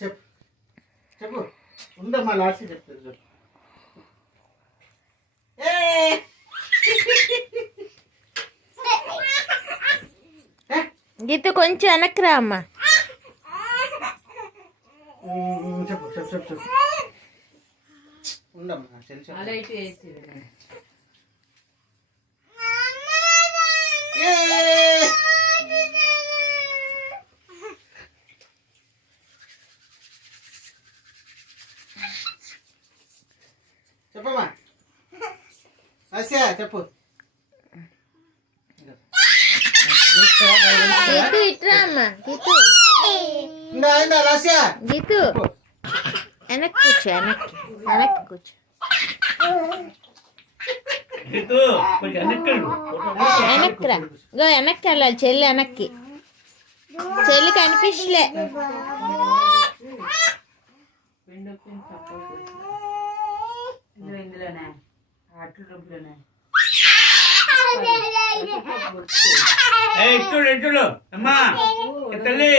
చెప్పు చెప్పు ఉందమ్మా లాస్ట్ చెప్తారు చెప్పు. గీత కొంచెం వెనక్కి రా అమ్మా. చెప్పు చెప్పు చెప్పు చెప్పు ఉండమ్మా చెప్పమ్మా ఆసియా చెప్పు. గీతు ఇట్రా అమ్మా. గీతు గీతు వెనక్కి కూర్చో. వెనక్కి కూర్చో. వెనక్కి రా. గో వెనక్కి వెళ్ళాలి. చెల్లి వెనక్కి. చెల్లి కనిపించలే. ఇందులోనే అట్లు రూపులోనే ఎట్టుడు అమ్మా తల్లి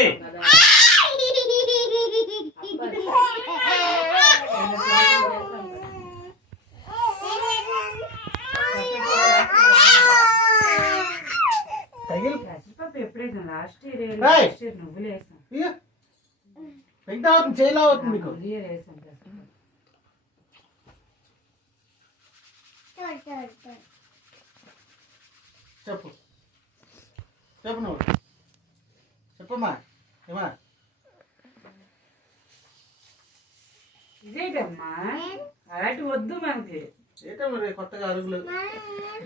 ఎప్పుడైనా లాస్ట్ ఇయర్ నువ్వులు వేసాం చేయలా అవుతుంది మీకు. వేసాం చెప్పు చెప్పు నువ్వు చెప్పమ్మా. ఏమా ఇదేటమ్మా అలాంటి వద్దు మనకి. ఏటో మరి కొత్తగా అరుగులు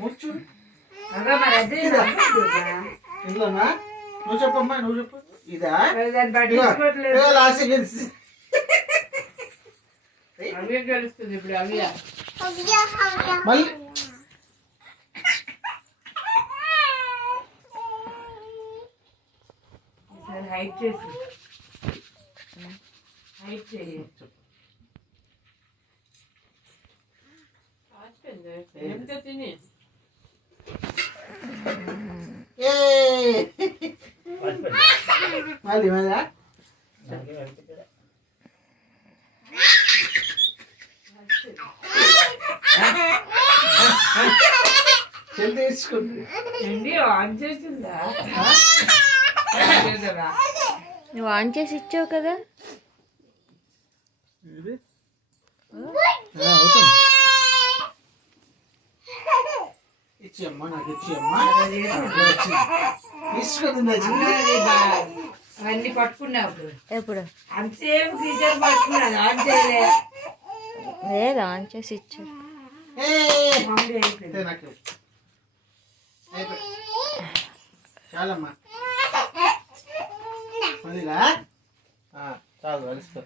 ముచ్చు ఇంట్లోనా? నువ్వు చెప్పమ్మా నువ్వు చెప్పు. ఇదా అవే గెలుస్తుంది ఇప్పుడు. అవే మళ్ళీ హైట్ చేసి హైట్ చేయి. తిని మళ్ళీ మళ్ళీ తీసుకుంది ఆన్ చేసిందా? నువ్వు ఆన్ చేసి ఇచ్చావు కదా. ఇచ్చేయమ్మా నాకు ఇచ్చేయమ్మా. తీసుకుంది అవన్నీ పట్టుకున్నావు. ఎప్పుడు అంతసేపు గీజర్ పట్టుకున్నాను. ఆన్ చేయలే. లేదు ఆన్ చేసి ఇచ్చావు. నాకు చాలమ్మా మళ్ళీలా చాలు అలుసుకో.